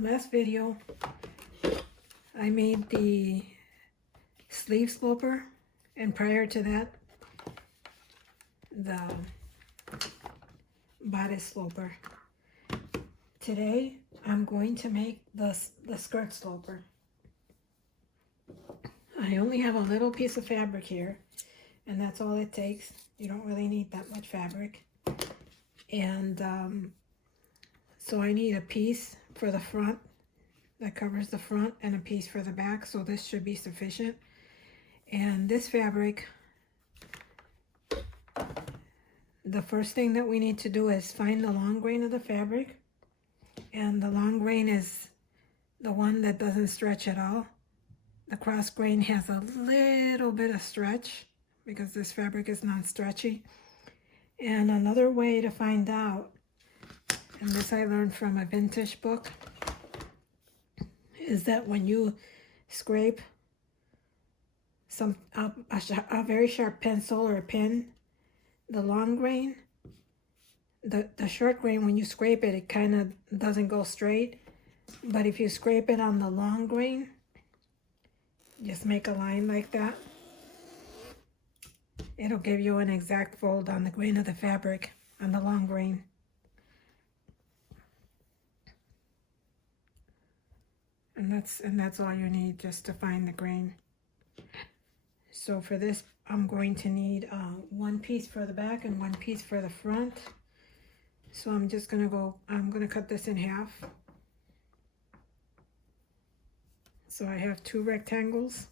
last video, I made the sleeve sloper, and prior to that, the bodice sloper. Today, I'm going to make the skirt sloper. I only have a little piece of fabric here, and that's all it takes. You don't really need that much fabric. And so I need a piece for the front that covers the front and a piece for the back, so this should be sufficient. And this fabric, the first thing that we need to do is find the long grain of the fabric, and the long grain is the one that doesn't stretch at all. The cross grain has a little bit of stretch because this fabric is not stretchy. And another way to find out, and this I learned from a vintage book, is that when you scrape a very sharp pencil or a pen, the long grain, the short grain, when you scrape it, it kind of doesn't go straight. But if you scrape it on the long grain, just make a line like that, it'll give you an exact fold on the grain of the fabric on the long grain. And that's all you need, just to find the grain. So for this, I'm going to need one piece for the back and one piece for the front. So I'm just gonna I'm gonna cut this in half. So I have 2 rectangles.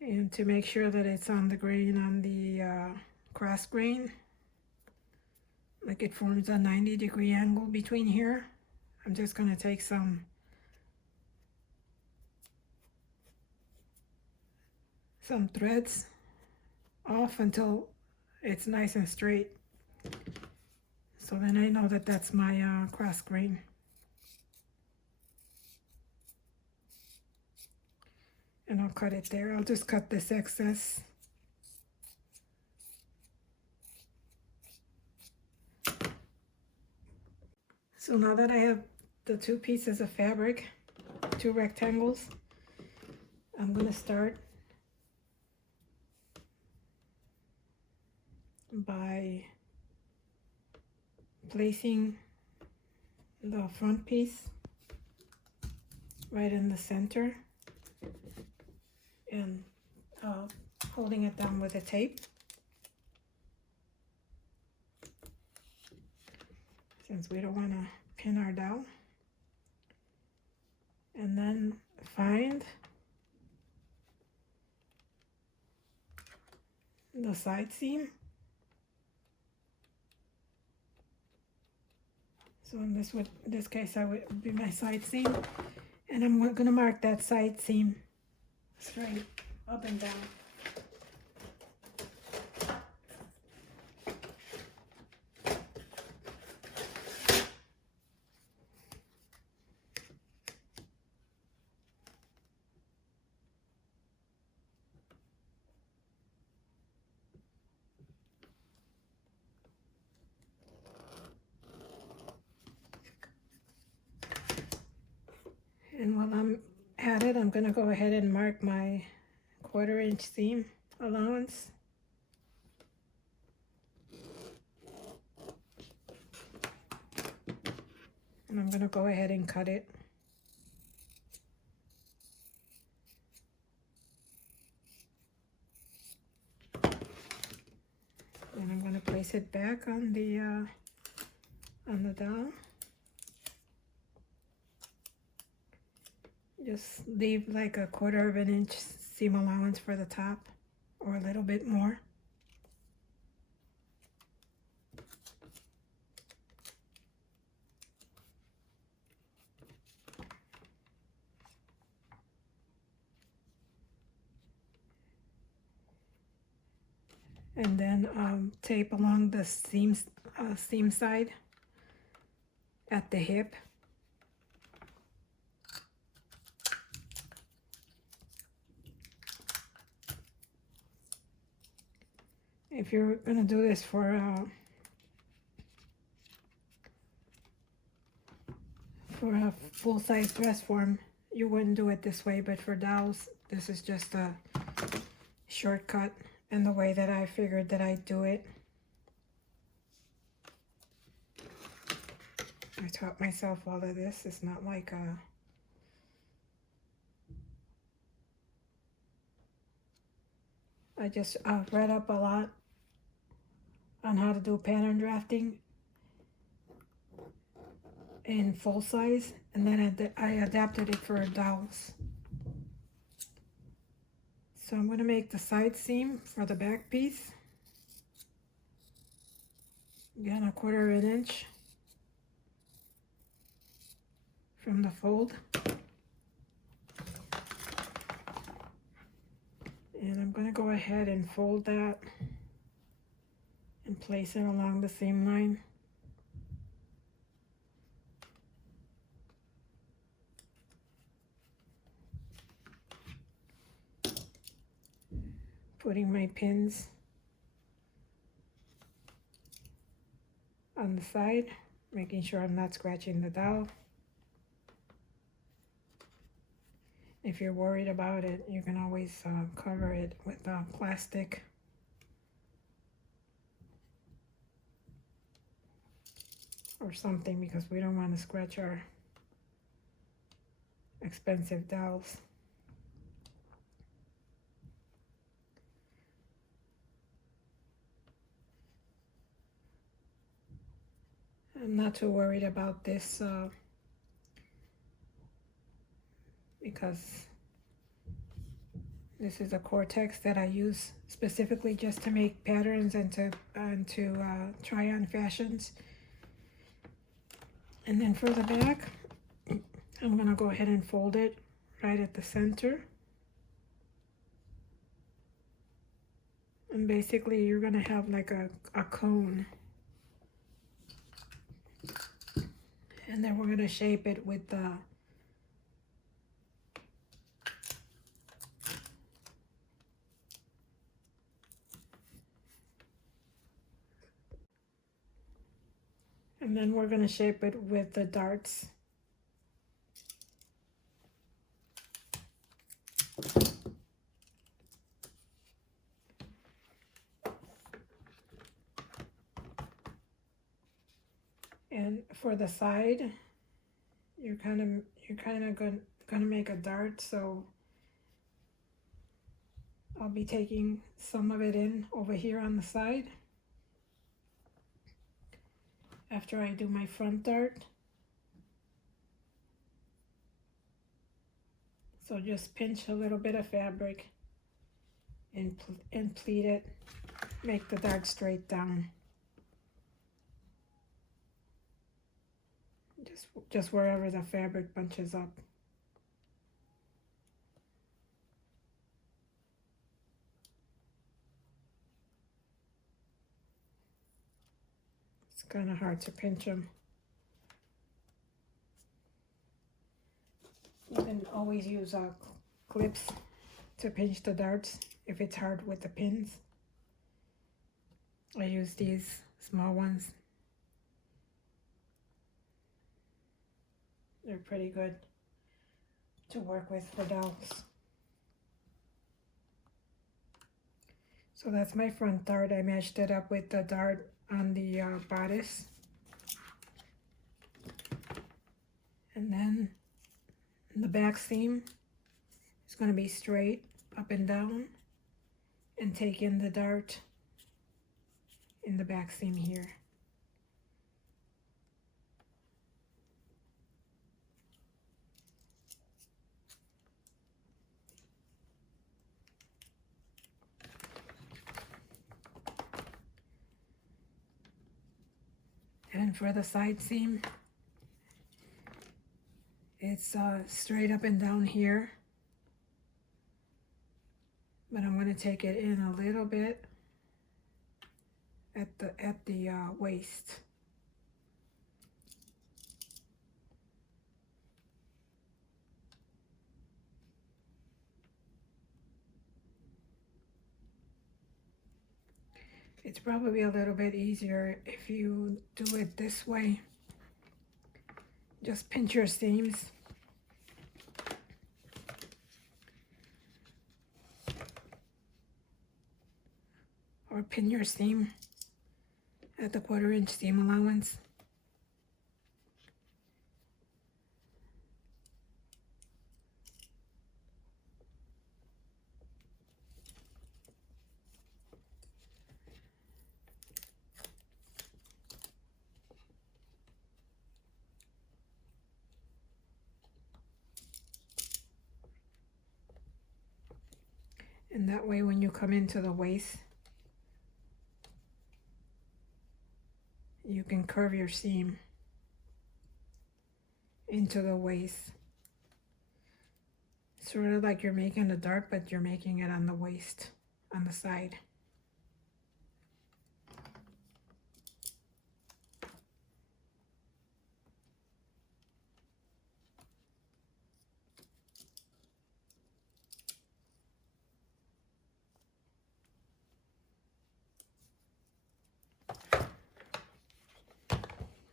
And to make sure that it's on the grain, on the cross grain, like it forms a 90-degree angle between here, I'm just going to take some threads off until it's nice and straight. So then I know that that's my cross grain. And I'll cut it there. I'll just cut this excess. So now that I have the 2 pieces of fabric, 2 rectangles, I'm going to start by placing the front piece right in the center and holding it down with a tape, since we don't want to pin our dowel. And then find the side seam. So in this case, I would be my side seam, and I'm going to mark that side seam straight up and down. And while I'm at it, I'm going to go ahead and mark my 1/4 inch seam allowance. And I'm going to go ahead and cut it. And I'm going to place it back on the dowel. Just leave like a 1/4 inch seam allowance for the top, or a little bit more. And then tape along the seam side at the hip. If you're going to do this for For a full-size dress form, you wouldn't do it this way, but for dolls, this is just a shortcut and the way that I figured that I'd do it. I taught myself all of this. It's not like I just read up a lot on how to do pattern drafting in full size, and then I adapted it for dolls. So I'm going to make the side seam for the back piece. Again, 1/4 of an inch from the fold. And I'm going to go ahead and fold that and place it along the seam line. Putting my pins on the side, making sure I'm not scratching the dowel. If you're worried about it, you can always cover it with plastic. Or something, because we don't want to scratch our expensive dowels. I'm not too worried about this because this is a Cortex that I use specifically just to make patterns and to try on fashions. And then for the back, I'm going to go ahead and fold it right at the center. And basically you're going to have like a cone. And then we're going to shape it with the darts. And for the side, you're kind of gonna make a dart, so I'll be taking some of it in over here on the side after I do my front dart. So just pinch a little bit of fabric and pleat it, make the dart straight down. Just wherever the fabric bunches up. It's kind of hard to pinch them. You can always use clips to pinch the darts if it's hard with the pins. I use these small ones. They're pretty good to work with for dolls. So that's my front dart. I matched it up with the dart on the bodice. And then the back seam is going to be straight up and down, and take in the dart in the back seam here. And for the side seam, it's straight up and down here, but I'm going to take it in a little bit at the waist. It's probably a little bit easier if you do it this way, Just pinch your seams. Or pin your seam at the 1/4 inch seam allowance. And that way when you come into the waist, you can curve your seam into the waist. Sort of like you're making a dart, but you're making it on the waist, on the side.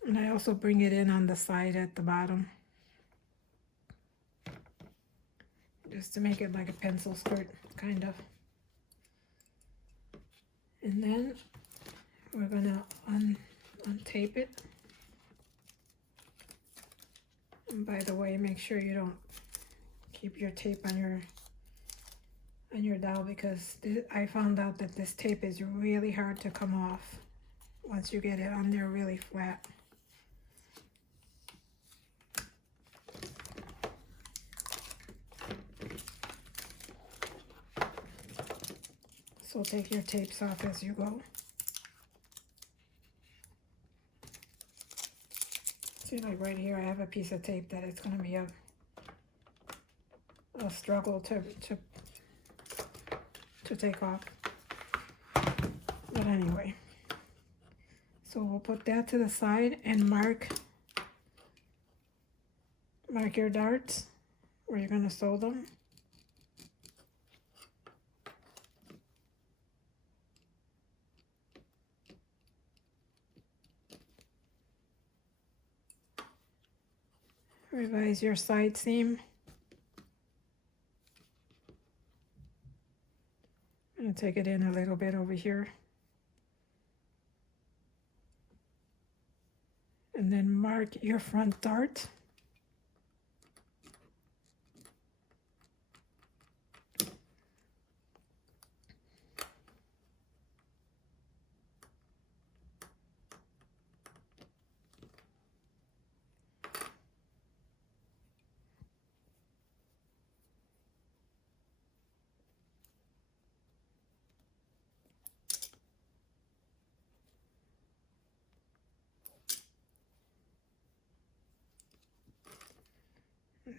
And I also bring it in on the side at the bottom, just to make it like a pencil skirt, kind of. And then we're gonna untape it. And by the way, make sure you don't keep your tape on your dowel, because I found out that this tape is really hard to come off once you get it on there really flat. So take your tapes off as you go. See, like right here, I have a piece of tape that it's going to be a struggle to take off. But anyway, so we'll put that to the side and mark your darts where you're going to sew them. Revise your side seam. I'm going to take it in a little bit over here. And then mark your front dart.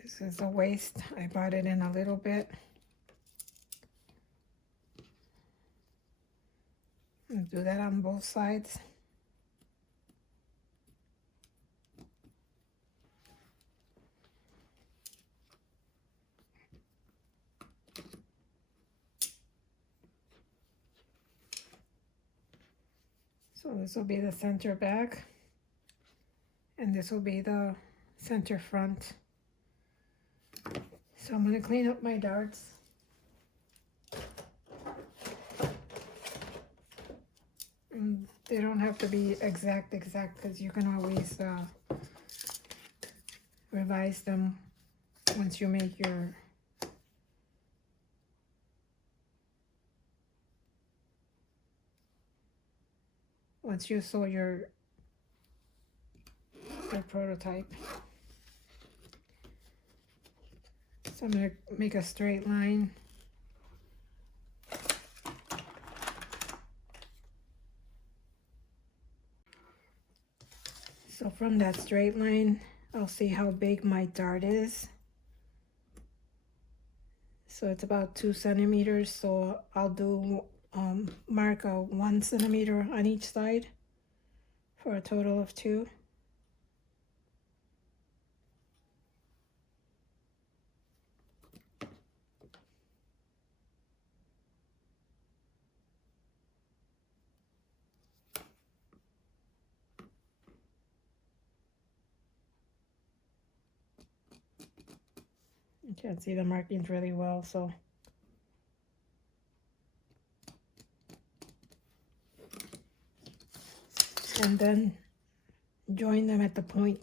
This is the waist. I brought it in a little bit. And do that on both sides. So this will be the center back, and this will be the center front. So I'm going to clean up my darts. And they don't have to be exact, because you can always revise them once you make your once you sew your prototype. So I'm going to make a straight line. So from that straight line, I'll see how big my dart is. So it's about 2 centimeters. So I'll do mark a 1 centimeter on each side for a total of 2. Can't see the markings really well, so. And then join them at the point.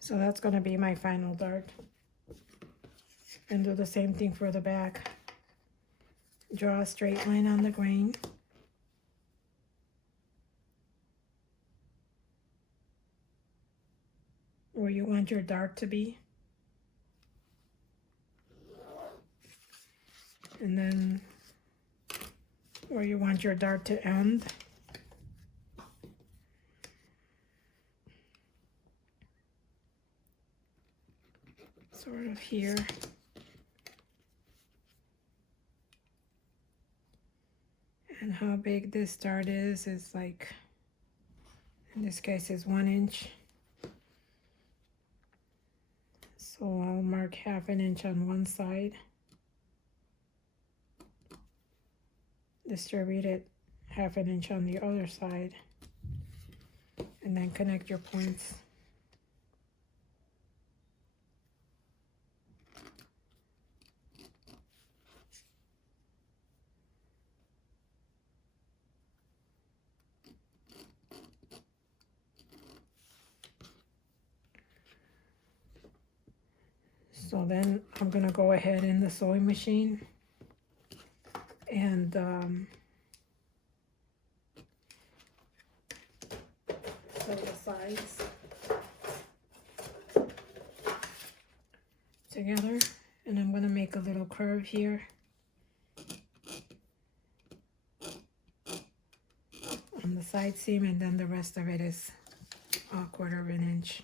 So that's going to be my final dart. And do the same thing for the back. Draw a straight line on the grain. Where you want your dart to be. And then where you want your dart to end. Sort of here. And how big this dart is like, in this case is 1 inch. So I'll mark 1/2 inch on one side. Distribute it 1/2 inch on the other side. And then connect your points. So then I'm going to go ahead in the sewing machine and sew the sides together. And I'm going to make a little curve here on the side seam, and then the rest of it is a 1/4 inch.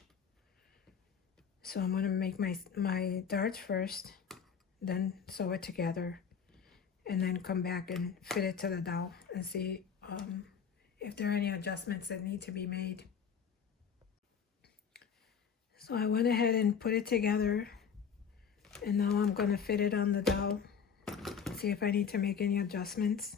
So I'm going to make my darts first, then sew it together, and then come back and fit it to the dowel and see if there are any adjustments that need to be made. So I went ahead and put it together, and now I'm going to fit it on the dowel, see if I need to make any adjustments.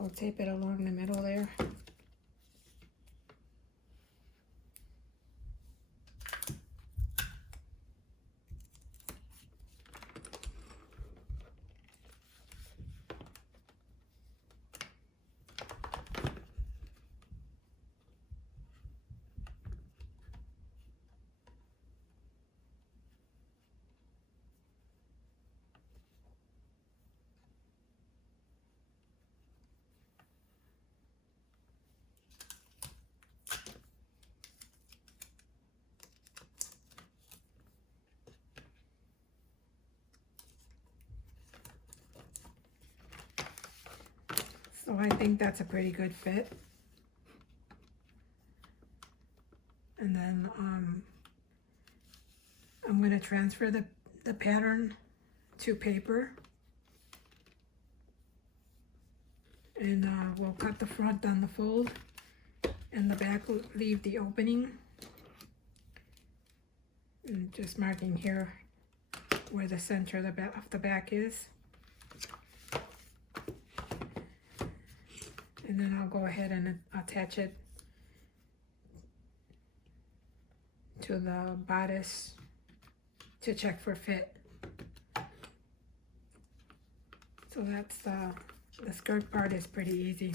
I'll tape it along the middle there. So I think that's a pretty good fit. And then I'm going to transfer the pattern to paper. And we'll cut the front on the fold, and the back will leave the opening. And just marking here where the center of the back is. And then I'll go ahead and attach it to the bodice to check for fit. So that's the skirt part is pretty easy.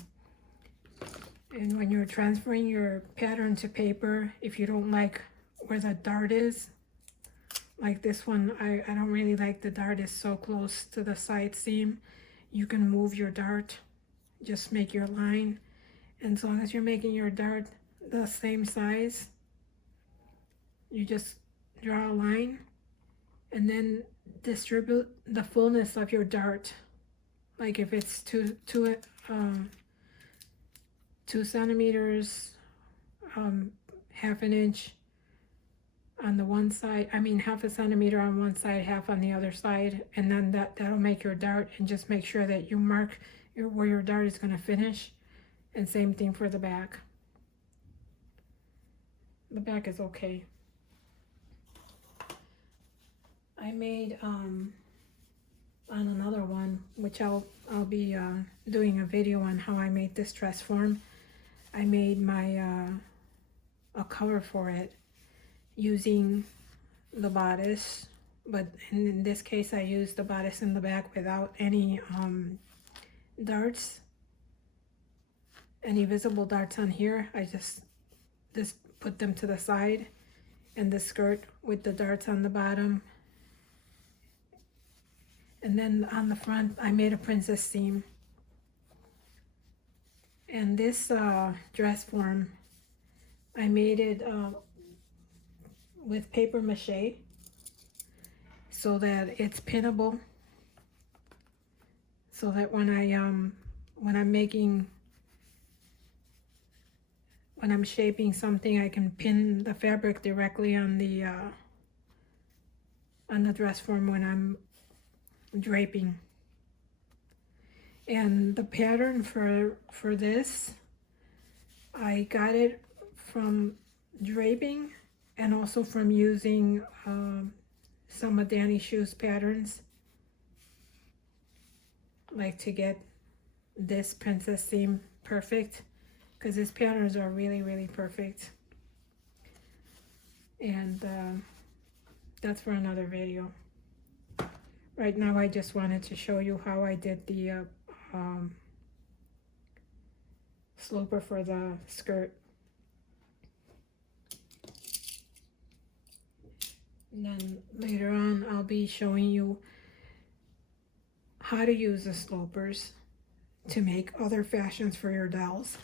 And when you're transferring your pattern to paper, if you don't like where the dart is, like this one, I don't really like the dart is so close to the side seam. You can move your dart, just make your line, and as long as you're making your dart the same size, you just draw a line and then distribute the fullness of your dart. Like if it's two 2 centimeters, half an inch on the one side, I mean half a centimeter on one side, half on the other side, and then that'll make your dart. And just make sure that you mark where your dart is going to finish, and same thing for the back. The back is okay. I made on another one, which I'll be doing a video on how I made this dress form. I made my a cover for it using the bodice, but in this case I used the bodice in the back without any darts, any visible darts on here. I just put them to the side, and the skirt with the darts on the bottom. And then on the front I made a princess seam. And this dress form, I made it with paper mache so that it's pinnable, so that when I'm shaping something, I can pin the fabric directly on the dress form when I'm draping. And the pattern for this, I got it from draping and also from using some of Danny Shu's patterns, like to get this princess seam perfect, because his patterns are really perfect. And that's for another video. Right now I just wanted to show you how I did the sloper for the skirt. And then later on I'll be showing you how to use the slopers to make other fashions for your dolls.